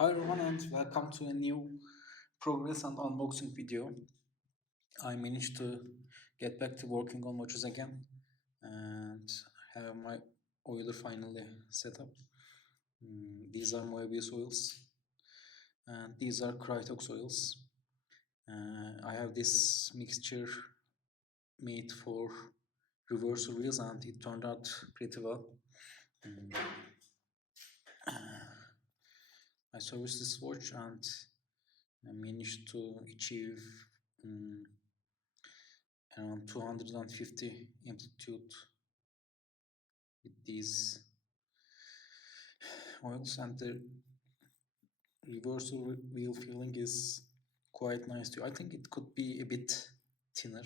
Hi everyone and welcome to a new progress and unboxing video. I managed to get back to working on watches again and have my oiler finally set up. These are Moebius oils and these are Krytox oils. I have this mixture made for reversal wheels and it turned out pretty well. I serviced this watch and I managed to achieve around 250 amplitude with these oils, and the reversal wheel feeling is quite nice too. I think it could be a bit thinner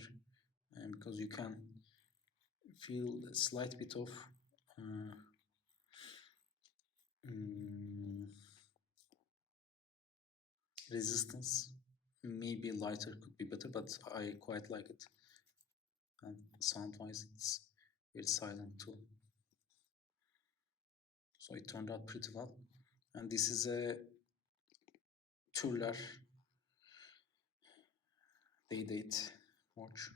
because you can feel a slight bit of resistance. Maybe lighter could be better, but I quite like it, and sound wise it's very silent too, so it turned out pretty well. And this is a Türler day date watch.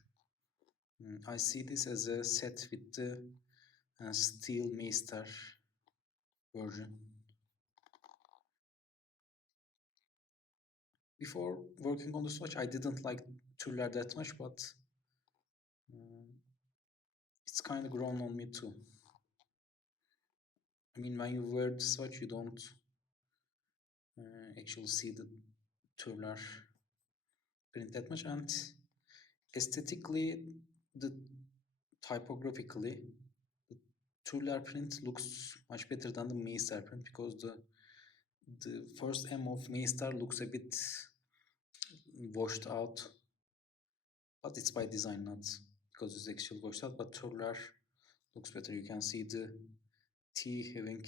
I see this as a set with the steel Maester version. Before working on this watch I didn't like Türler that much, but it's kind of grown on me too. I mean, when you wear this watch you don't actually see the Türler print that much, and aesthetically, the typographically, the Türler print looks much better than the Maester print, because the first M of Maester looks a bit washed out, but it's by design, not because it's actually washed out. But Türler looks better. You can see the T having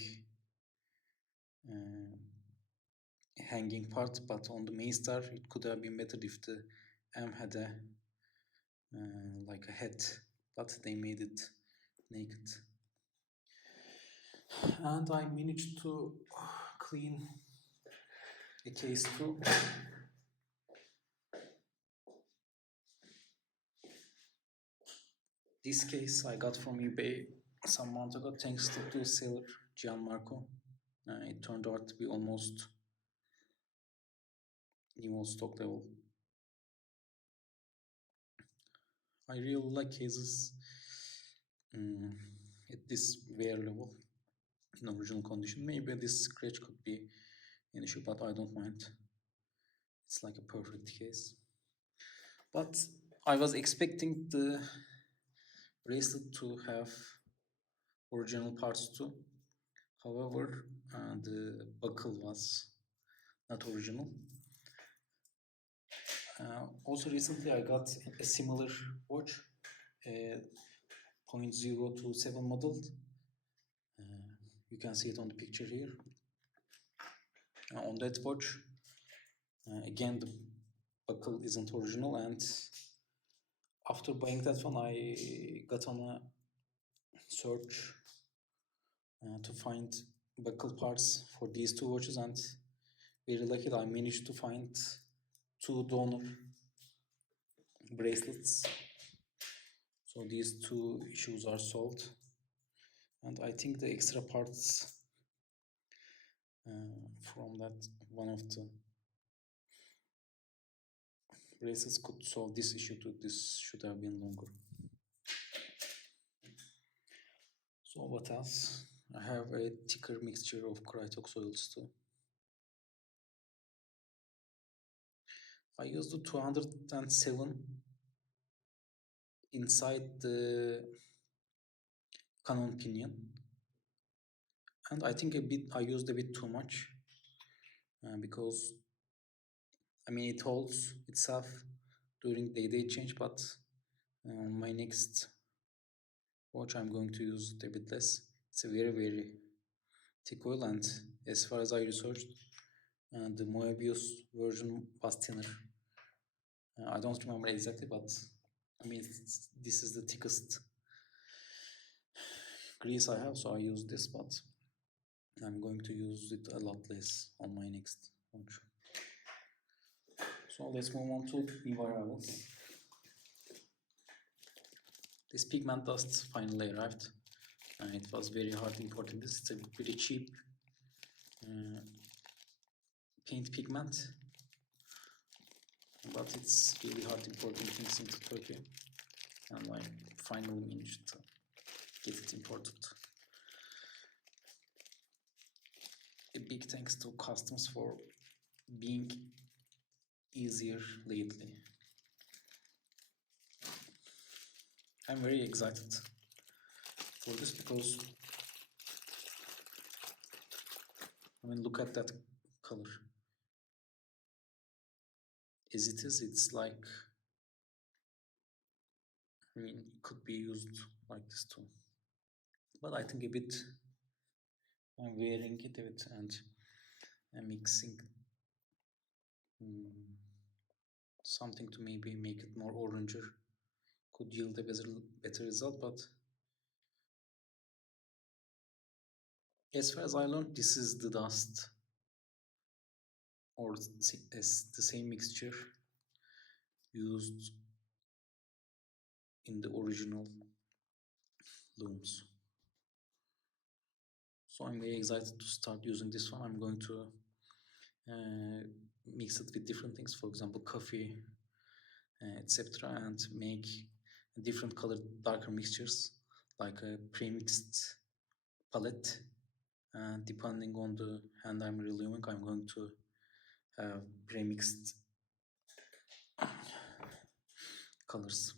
hanging part, but on the Maester it could have been better if the M had a like a head, but they made it naked. And I managed to clean a case too. This case I got from eBay some months ago, thanks to the seller Gianmarco. It turned out to be almost new on stock level. I really like cases at this wear level in original condition. Maybe this scratch could be an issue, but I don't mind. It's like a perfect case. But I was expecting the bracelet to have original parts too. However, the buckle was not original. Also recently I got a similar watch, a 0.027 model. You can see it on the picture here. On that watch, again the buckle isn't original, and after buying that one I got on a search to find buckle parts for these two watches, and very lucky I managed to find two donor bracelets. So these two issues are solved, and I think the extra parts from that one of the bracelets could solve this issue too. This should have been longer. So what else? I have a thicker mixture of Krytox oils too. I used the 207 inside the Canon pinion, and I think I used a bit too much because I mean it holds itself during day change, but my next watch I'm going to use it a bit less. It's a very thick oil, and as far as I researched, the Moebius version was thinner. I don't remember exactly, but I mean this is the thickest grease I have, so I use this. But I'm going to use it a lot less on my next watch. So let's move on to new arrivals. This pigment dust finally arrived. It was very hard importing this. It's a pretty cheap paint pigment, but it's really hard importing things into Turkey, and I finally managed to get it imported. A big thanks to customs for being easier lately. I'm very excited for this because I mean, look at that color. As it is, it's like, I mean, it could be used like this too, but I think a bit I'm wearing it a bit and mixing something to maybe make it more oranger could yield a better result. But as far as I learned, this is the dust or the same mixture used in the original looms. So I'm very excited to start using this one. I'm going to mix it with different things, for example coffee, etc., and make different colored darker mixtures like a pre-mixed palette, and depending on the hand I'm reviewing, I'm going to have pre-mixed colors.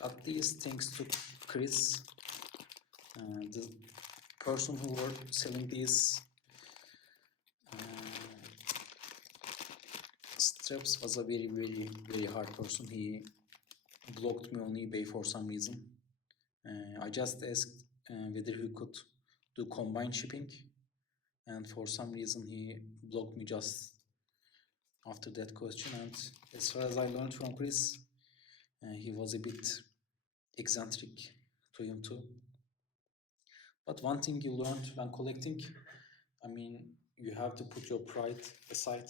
Got these thanks to Chris, the person who was selling these straps was a very hard person. He blocked me on eBay for some reason. I just asked whether he could do combined shipping, and for some reason he blocked me just after that question. And as far as I learned from Chris, he was a bit eccentric to him too. But one thing you learned when collecting, I mean, you have to put your pride aside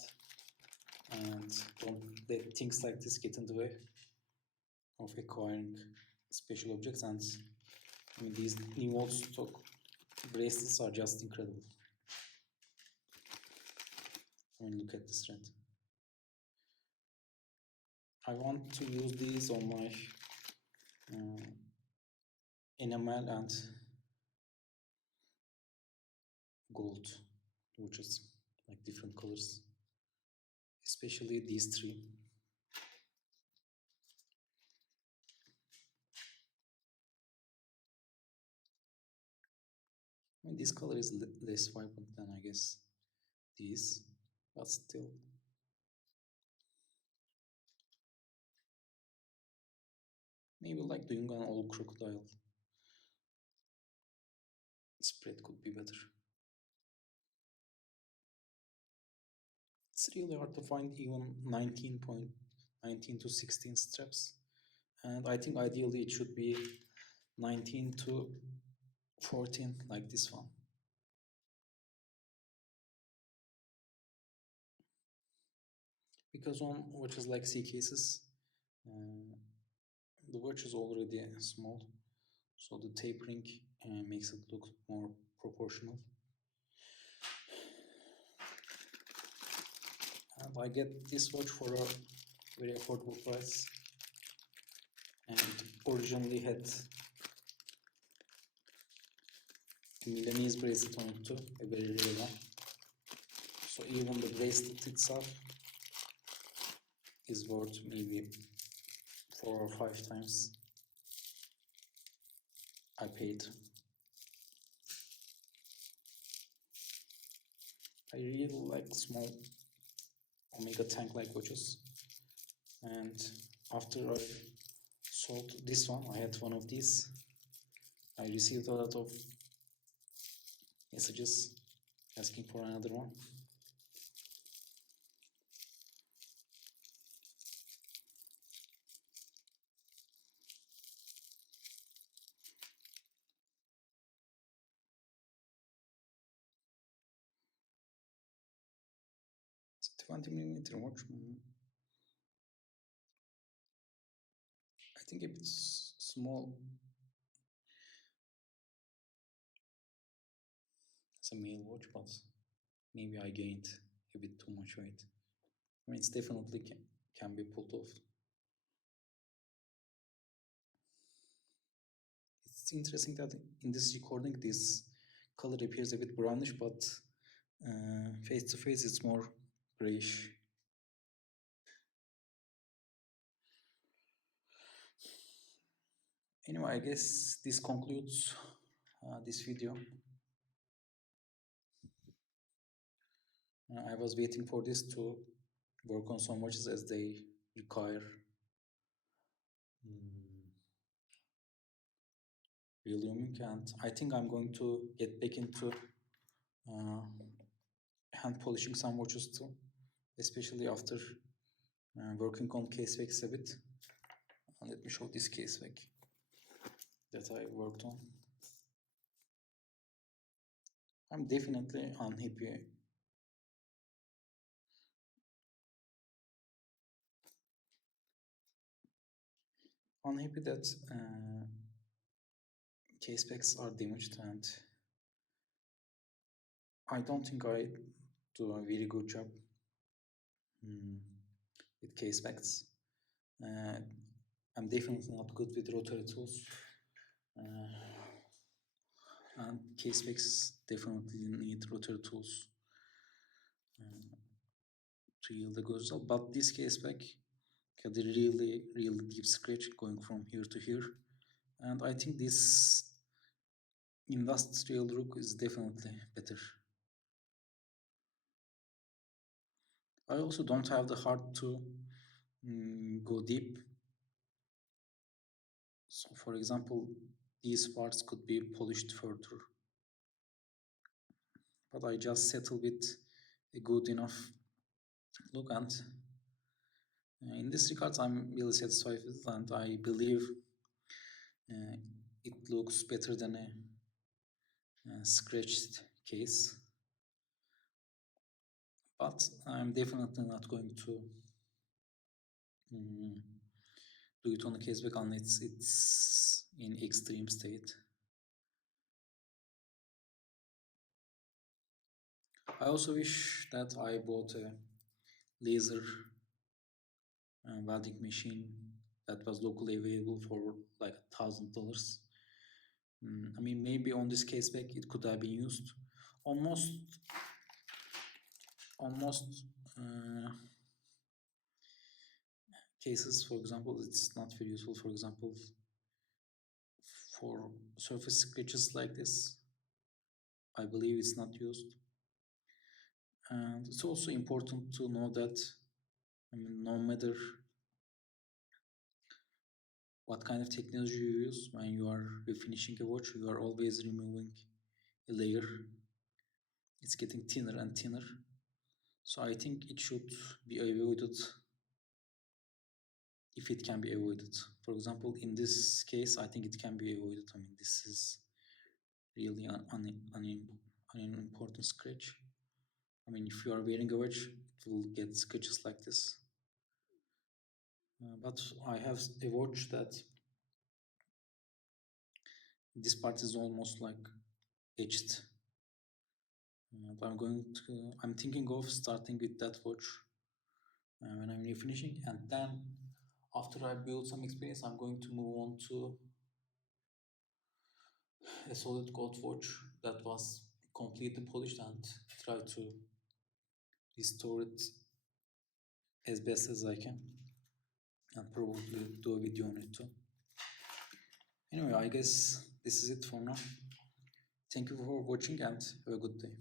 and don't let things like this get in the way of acquiring special objects. And I mean, these new old stock bracelets are just incredible. I mean, look at this red. I want to use these on my enamel and gold, which is like different colors, especially these three. I mean, this color is less vibrant than, I guess, these, but still. Maybe like doing an all crocodile spread could be better. It's really hard to find even 19 to 16 straps, and I think ideally it should be 19 to 14 like this one. Because on watches like C cases, the watch is already small, so the tapering makes it look more proportional. And I get this watch for a very affordable price, and originally had a Milanese bracelet on it too, a very rare one. So even the bracelet itself is worth maybe 4 or 5 times I paid. I really like small omega tank-like watches, and after I sold this one, I had one of these. I received a lot of messages asking for another one. 20mm watch. I think a bit small. It's a male watch, but maybe I gained a bit too much weight. I mean, it's definitely can be pulled off. It's interesting that in this recording, this color appears a bit brownish, but face to face, it's more grayish. Anyway, I guess this concludes this video. I was waiting for this to work on some watches as they require real lumic, and I think I'm going to get back into hand polishing some watches too, especially after working on case wax a bit. Let me show this case wax that I worked on. I'm definitely unhappy. Unhappy that case packs are damaged, and I don't think I do a very good job with case packs. I'm definitely not good with rotary tools, and case packs definitely need rotary tools to yield a good result. But this case pack had a really deep scratch going from here to here, and I think this industrial rook is definitely better. I also don't have the heart to go deep. So for example, these parts could be polished further, but I just settle with a good enough look, and in this regard I'm really satisfied with it, and I believe it looks better than a scratched case. But I'm definitely not going to do it on a case back unless it's in extreme state. I also wish that I bought a laser welding machine that was locally available for like $1,000. I mean, maybe on this case back it could have been used. Almost cases, for example, it's not very useful. For example, for surface scratches like this, I believe it's not used. And it's also important to know that, I mean, no matter what kind of technology you use, when you are refinishing a watch, you are always removing a layer. It's getting thinner and thinner. So I think it should be avoided if it can be avoided. For example, in this case, I think it can be avoided. I mean, this is really an important scratch. I mean, if you are wearing a watch, it will get scratches like this. But I have a watch that this part is almost like etched. I'm thinking of starting with that watch when I'm refinishing, and then after I build some experience, I'm going to move on to a solid gold watch that was completely polished and try to restore it as best as I can, and probably do a video on it too. Anyway, I guess this is it for now. Thank you for watching and have a good day.